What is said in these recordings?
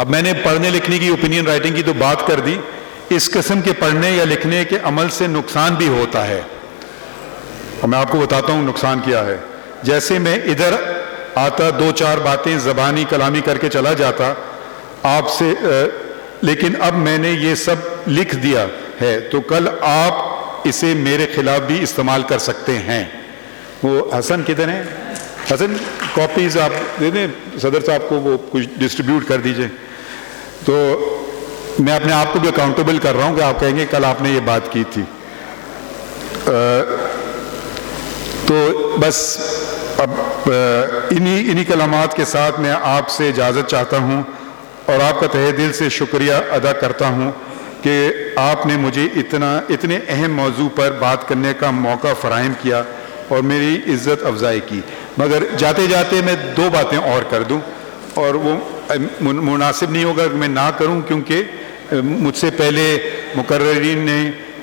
اب میں نے پڑھنے لکھنے کی اوپینین رائٹنگ کی تو بات کر دی، اس قسم کے پڑھنے یا لکھنے کے عمل سے نقصان بھی ہوتا ہے، اور میں آپ کو بتاتا ہوں نقصان کیا ہے۔ جیسے میں ادھر آتا 2-4 باتیں زبانی کلامی کر کے چلا جاتا آپ سے، لیکن اب میں نے یہ سب لکھ دیا ہے تو کل آپ اسے میرے خلاف بھی استعمال کر سکتے ہیں۔ وہ حسن کدھر ہیں؟ حسن کاپیز آپ دے دیں صدر صاحب کو، وہ کچھ ڈسٹریبیوٹ کر دیجئے۔ تو میں اپنے آپ کو بھی اکاؤنٹیبل کر رہا ہوں کہ آپ کہیں گے کل آپ نے یہ بات کی تھی۔ تو بس اب انہی کلمات کے ساتھ میں آپ سے اجازت چاہتا ہوں، اور آپ کا تہہ دل سے شکریہ ادا کرتا ہوں کہ آپ نے مجھے اتنے اہم موضوع پر بات کرنے کا موقع فراہم کیا اور میری عزت افزائی کی۔ مگر جاتے جاتے میں 2 باتیں اور کر دوں، اور وہ مناسب نہیں ہوگا کہ میں نہ کروں، کیونکہ مجھ سے پہلے مقررین نے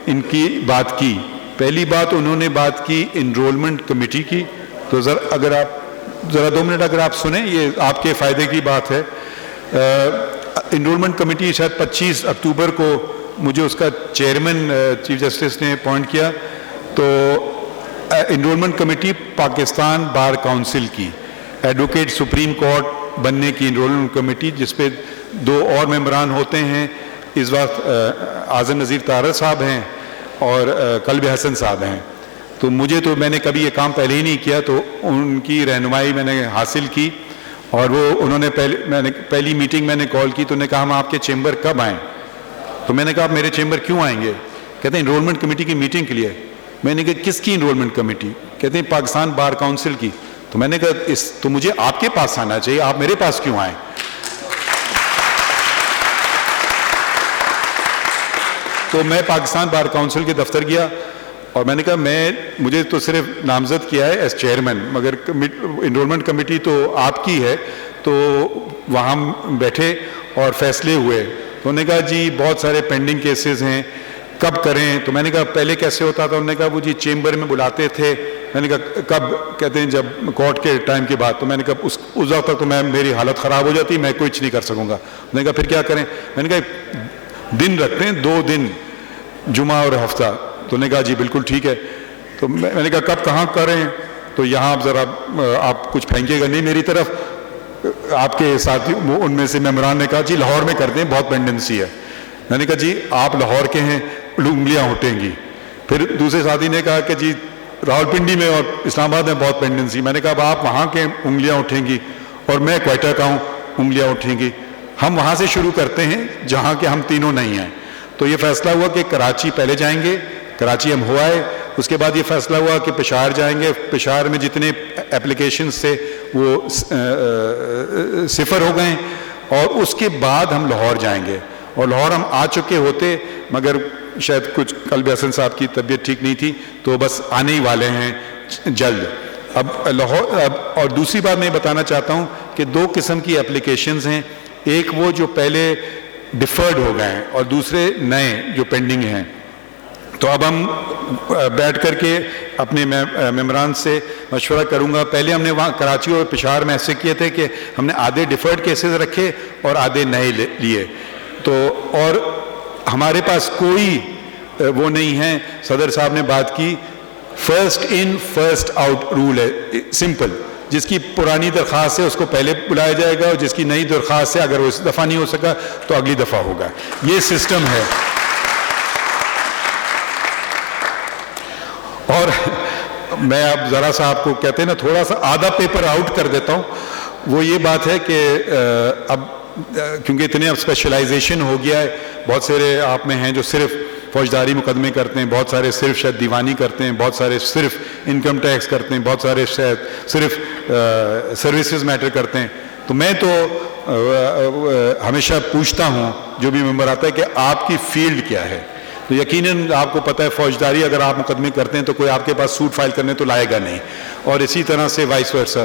ان کی بات کی۔ پہلی بات انہوں نے بات کی انرولمنٹ کمیٹی کی، تو اگر آپ ذرا 2 منٹ اگر آپ سنیں، یہ آپ کے فائدے کی بات ہے۔ انرولمنٹ کمیٹی شاید 25 اکتوبر کو مجھے اس کا چیئرمین چیف جسٹس نے اپوائنٹ کیا، تو enrolment committee Pakistan bar council کی ایڈوکیٹ سپریم کورٹ بننے کی انرولمنٹ کمیٹی، جس پہ 2 اور ممبران ہوتے ہیں۔ اس وقت اعظم نذیر طاہر صاحب ہیں اور قلب حسن صاحب ہیں۔ تو میں نے کبھی یہ کام پہلے ہی نہیں کیا، تو ان کی رہنمائی میں نے حاصل کی، اور وہ انہوں نے پہلی میٹنگ میں نے کال کی، تو انہوں نے کہا ہم آپ کے چیمبر کب آئیں؟ تو میں نے کہا آپ میرے چیمبر کیوں آئیں گے؟ کہتے ہیں انرولمنٹ کمیٹی کی میٹنگ کے لیے۔ میں نے کہا کس کی انرولمنٹ کمیٹی؟ کہتے ہیں پاکستان بار کونسل کی۔ تو میں نے کہا تو مجھے آپ کے پاس آنا چاہیے، آپ میرے پاس کیوں آئیں؟ تو میں پاکستان بار کونسل کے دفتر گیا، اور میں نے کہا مجھے تو صرف نامزد کیا ہے ایز چیئرمین، مگر انرولمنٹ کمیٹی تو آپ کی ہے۔ تو وہاں بیٹھے اور فیصلے ہوئے، تو انہوں نے کہا جی بہت سارے پینڈنگ کیسز ہیں، کب کریں؟ تو میں نے کہا پہلے کیسے ہوتا تھا؟ انہوں نے کہا وہ جی چیمبر میں بلاتے تھے۔ میں نے کہا کب؟ کہتے ہیں جب کورٹ کے ٹائم کے بعد۔ تو میں نے کہا اس وقت تک تو میری حالت خراب ہو جاتی، میں کچھ نہیں کر سکوں گا۔ انہوں نے کہا پھر کیا کریں؟ میں نے کہا دن رکھتے ہیں 2 دن، جمعہ اور ہفتہ۔ تو انہوں نے کہا جی بالکل ٹھیک ہے۔ تو میں نے کہا کب کہاں کریں؟ تو یہاں آپ ذرا آپ کچھ پھینکے گا نہیں میری طرف؟ آپ کے ساتھی ان میں سے ممبران نے کہا جی لاہور میں کرتے ہیں، بہت پینڈنسی ہے۔ میں نے کہا جی آپ لاہور کے ہیں، انگلیاں اٹھیں گی۔ پھر دوسرے ساتھی نے کہا کہ جی راولپنڈی میں اور اسلام آباد میں بہت پینڈنسی۔ میں نے کہا اب آپ وہاں کے انگلیاں اٹھیں گی، اور میں کوئٹہ کا ہوں، انگلیاں اٹھیں گی۔ ہم وہاں سے شروع کرتے ہیں جہاں کہ ہم تینوں نہیں ہیں۔ تو یہ فیصلہ ہوا کہ کراچی پہلے جائیں گے، کراچی ہم ہوا ہے۔ اس کے بعد یہ فیصلہ ہوا کہ پشاور جائیں گے، پشاور میں جتنے اپلیکیشنز تھے وہ 0 ہو گئے، اور اس کے بعد ہم لاہور جائیں گے۔ اور لاہور ہم آ چکے ہوتے، مگر شاید کچھ قلب حسن صاحب کی طبیعت ٹھیک نہیں تھی، تو بس آنے ہی والے ہیں جلد۔ اب لاہور اور دوسری بات میں بتانا چاہتا ہوں کہ 2 قسم کی اپلیکیشنز ہیں، ایک وہ جو پہلے ڈیفرڈ ہو گئے ہیں، اور دوسرے نئے جو پینڈنگ ہیں۔ تو اب ہم بیٹھ کر کے اپنے ممبران سے مشورہ کروں گا۔ پہلے ہم نے وہاں کراچی اور پشاور میں ایسے کیے تھے کہ ہم نے آدھے ڈیفرڈ کیسز رکھے اور آدھے نئے لیے۔ تو اور ہمارے پاس کوئی وہ نہیں ہے، صدر صاحب نے بات کی first in first out rule ہے، سمپل۔ جس کی پرانی درخواست ہے اس کو پہلے بلایا جائے گا، اور جس کی نئی درخواست ہے اگر وہ اس دفعہ نہیں ہو سکا تو اگلی دفعہ ہوگا۔ یہ سسٹم ہے۔ اور میں اب ذرا سا آپ کو کہتے ہیں نا تھوڑا سا آدھا پیپر آؤٹ کر دیتا ہوں۔ وہ یہ بات ہے کہ اب کیونکہ اتنے اب اسپیشلائزیشن ہو گیا ہے، بہت سارے آپ میں ہیں جو صرف فوجداری مقدمے کرتے ہیں، بہت سارے صرف شاید دیوانی کرتے ہیں، بہت سارے صرف انکم ٹیکس کرتے ہیں، بہت سارے شاید صرف سروسز میٹر کرتے ہیں۔ تو میں تو ہمیشہ پوچھتا ہوں جو بھی ممبر آتا ہے کہ آپ کی فیلڈ کیا ہے۔ تو یقیناً آپ کو پتہ ہے فوجداری اگر آپ مقدمے کرتے ہیں تو کوئی آپ کے پاس سوٹ فائل کرنے تو لائے گا نہیں، اور اسی طرح سے وائس ورسا۔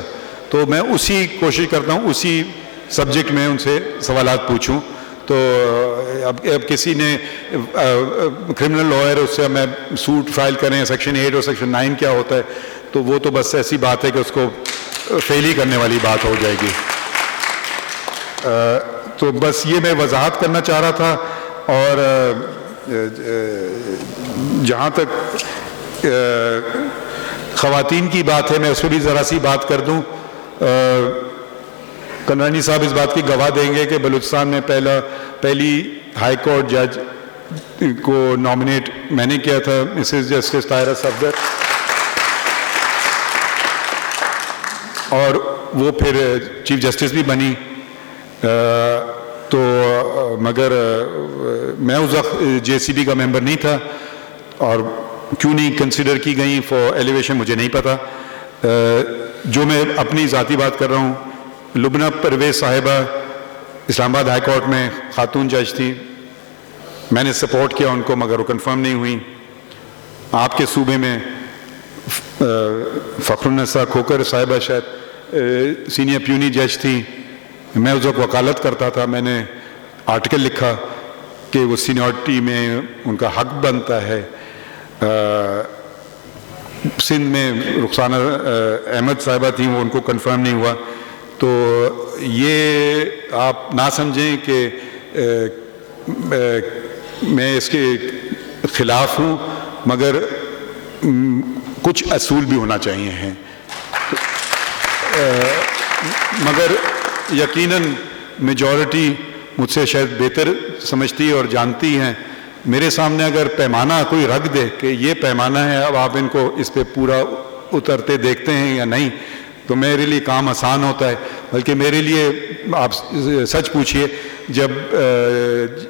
تو میں اسی کوشش کرتا ہوں اسی سبجیکٹ میں ان سے سوالات پوچھوں۔ تو اب کسی نے کرمنل لائر اس سے میں سوٹ فائل کریں سیکشن 8 اور سیکشن 9 کیا ہوتا ہے، تو وہ تو بس ایسی بات ہے کہ اس کو فیل ہی کرنے والی بات ہو جائے گی۔ تو بس یہ میں وضاحت کرنا چاہ رہا تھا. اور جہاں تک خواتین کی بات ہے میں اس پہ بھی ذرا سی بات کر دوں. کنرانی صاحب اس بات کی گواہ دیں گے کہ بلوچستان میں پہلی ہائی کورٹ جج کو نامنیٹ میں نے کیا تھا, مسز جسٹس طاہرہ صفدر, اور وہ پھر چیف جسٹس بھی بنی. تو مگر میں اس وقت جے سی بی کا ممبر نہیں تھا, اور کیوں نہیں کنسیڈر کی گئی فار ایلیویشن مجھے نہیں پتا. جو میں اپنی ذاتی بات کر رہا ہوں, لبنہ پرویز صاحبہ اسلام آباد ہائی کورٹ میں خاتون جج تھی, میں نے سپورٹ کیا ان کو مگر وہ کنفرم نہیں ہوئی. آپ کے صوبے میں فخر النساء کھوکر صاحبہ شاید سینئر پیونی جج تھی, میں اس وقت وکالت کرتا تھا. میں نے آرٹیکل لکھا کہ وہ سینیورٹی میں ان کا حق بنتا ہے. سندھ میں رخسانہ احمد صاحبہ تھیں, وہ ان کو کنفرم نہیں ہوا. تو یہ آپ نہ سمجھیں کہ میں اس کے خلاف ہوں, مگر کچھ اصول بھی ہونا چاہیے ہیں. مگر یقیناً میجورٹی مجھ سے شاید بہتر سمجھتی اور جانتی ہیں. میرے سامنے اگر پیمانہ کوئی رکھ دے کہ یہ پیمانہ ہے, اب آپ ان کو اس پہ پورا اترتے دیکھتے ہیں یا نہیں, تو میرے لیے کام آسان ہوتا ہے. بلکہ میرے لیے آپ سچ پوچھئے, جب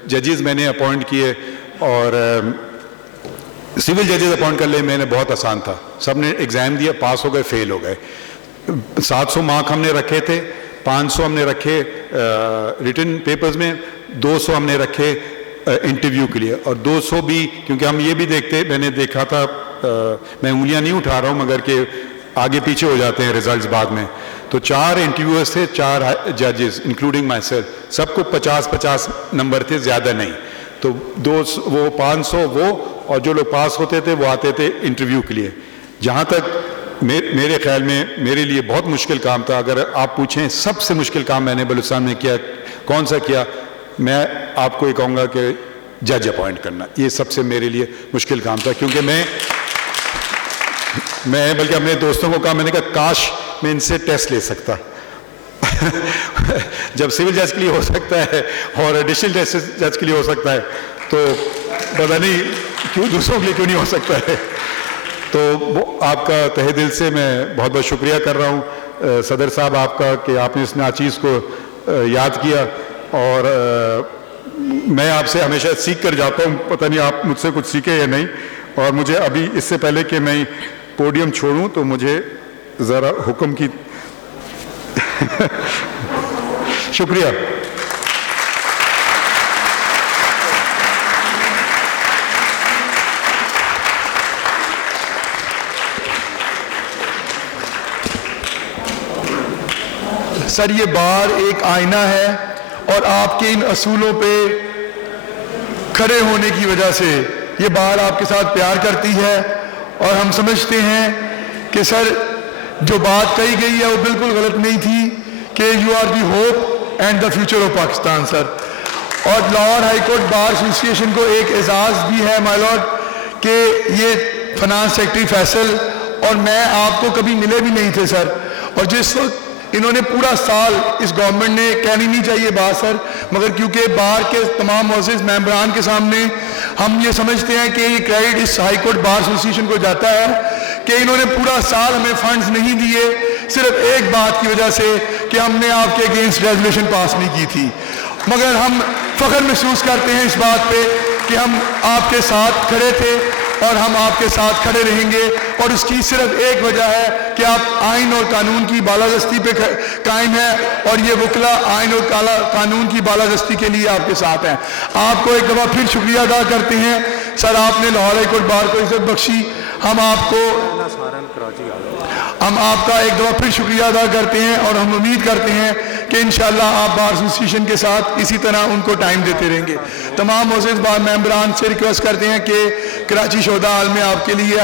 ججز میں نے اپوائنٹ کیے اور سول ججز اپوائنٹ کر لے, میں نے بہت آسان تھا. سب نے ایگزام دیا, پاس ہو گئے, فیل ہو گئے. 700 مارک ہم نے رکھے تھے, 500 ہم نے رکھے ریٹن پیپرز میں, 200 ہم نے رکھے انٹرویو کے لیے. اور 200 بھی کیونکہ ہم یہ بھی دیکھتے, میں نے دیکھا تھا, میں انگلیاں نہیں اٹھا رہا ہوں مگر کہ آگے پیچھے ہو جاتے ہیں ریزلٹس بعد میں. تو 4 انٹرویوز تھے, 4 ججز انکلوڈنگ مائی سیلف, سب کو 50-50 نمبر تھے, زیادہ نہیں. تو وہ 500 وہ, اور جو لوگ پاس ہوتے تھے وہ آتے تھے انٹرویو کے لیے. جہاں تک میرے خیال میں میرے لیے بہت مشکل کام تھا. اگر آپ پوچھیں سب سے مشکل کام میں نے بلوچستان میں کیا کون سا کیا, میں آپ کو یہ کہوں گا کہ جج اپوائنٹ کرنا. یہ سب سے میرے لیے مشکل کام تھا, کیونکہ میں بلکہ اپنے دوستوں کو کہا, میں نے کہا کاش میں ان سے ٹیسٹ لے سکتا. جب سول جج کے لیے ہو سکتا ہے اور ایڈیشنل جج کے لیے ہو سکتا ہے, تو پتہ نہیں کیوں دوسروں کے لیے کیوں نہیں ہو سکتا ہے. تو آپ کا تہہ دل سے میں بہت بہت شکریہ کر رہا ہوں صدر صاحب آپ کا, کہ آپ نے اس ناچیز کو یاد کیا. اور میں آپ سے ہمیشہ سیکھ کر جاتا ہوں, پتہ نہیں آپ مجھ سے کچھ سیکھے یا نہیں. اور مجھے ابھی اس سے پہلے کہ میں پوڈیم چھوڑوں تو مجھے ذرا حکم کی شکریہ. سر یہ بار ایک آئینہ ہے, اور آپ کے ان اصولوں پہ کھڑے ہونے کی وجہ سے یہ بار آپ کے ساتھ پیار کرتی ہے. اور ہم سمجھتے ہیں کہ سر جو بات کہی گئی ہے وہ بالکل غلط نہیں تھی, کہ you are the hope and the future of Pakistan sir. اور Lahore high court bar association کو ایک اعزاز بھی ہے مائی لارڈ, کہ یہ فنانس سیکرٹری فیصل اور میں آپ کو کبھی ملے بھی نہیں تھے سر, اور جس وقت انہوں نے پورا سال, اس گورنمنٹ نے کہنی نہیں چاہیے بات سر, مگر کیونکہ بار کے تمام معزز ممبران کے سامنے ہم یہ سمجھتے ہیں کہ یہ کریڈٹ اس ہائی کورٹ بار ایسوسیشن کو جاتا ہے کہ انہوں نے پورا سال ہمیں فنڈز نہیں دیے, صرف ایک بات کی وجہ سے کہ ہم نے آپ کے اگینسٹ ریزولوشن پاس نہیں کی تھی. مگر ہم فخر محسوس کرتے ہیں اس بات پہ کہ ہم آپ کے ساتھ کھڑے تھے اور ہم آپ کے ساتھ کھڑے رہیں گے. اور اس کی صرف ایک وجہ ہے کہ آپ آئین اور قانون کی بالادستی پہ قائم ہیں, اور یہ وکلا آئین اور قانون کی بالادستی کے لیے آپ کے ساتھ ہیں. آپ کو ایک دفعہ پھر شکریہ ادا کرتے ہیں سر, آپ نے لاہور ہائی کورٹ بار کو عزت بخشی. ہم آپ کا ایک دفعہ پھر شکریہ ادا کرتے ہیں, اور ہم امید کرتے ہیں کہ انشاءاللہ آپ بار ایسوسیشن کے ساتھ اسی طرح ان کو ٹائم دیتے رہیں گے. تمام معزز بار ممبران سے ریکویسٹ کرتے ہیں کہ کراچی شہداء ہال میں آپ کے لیے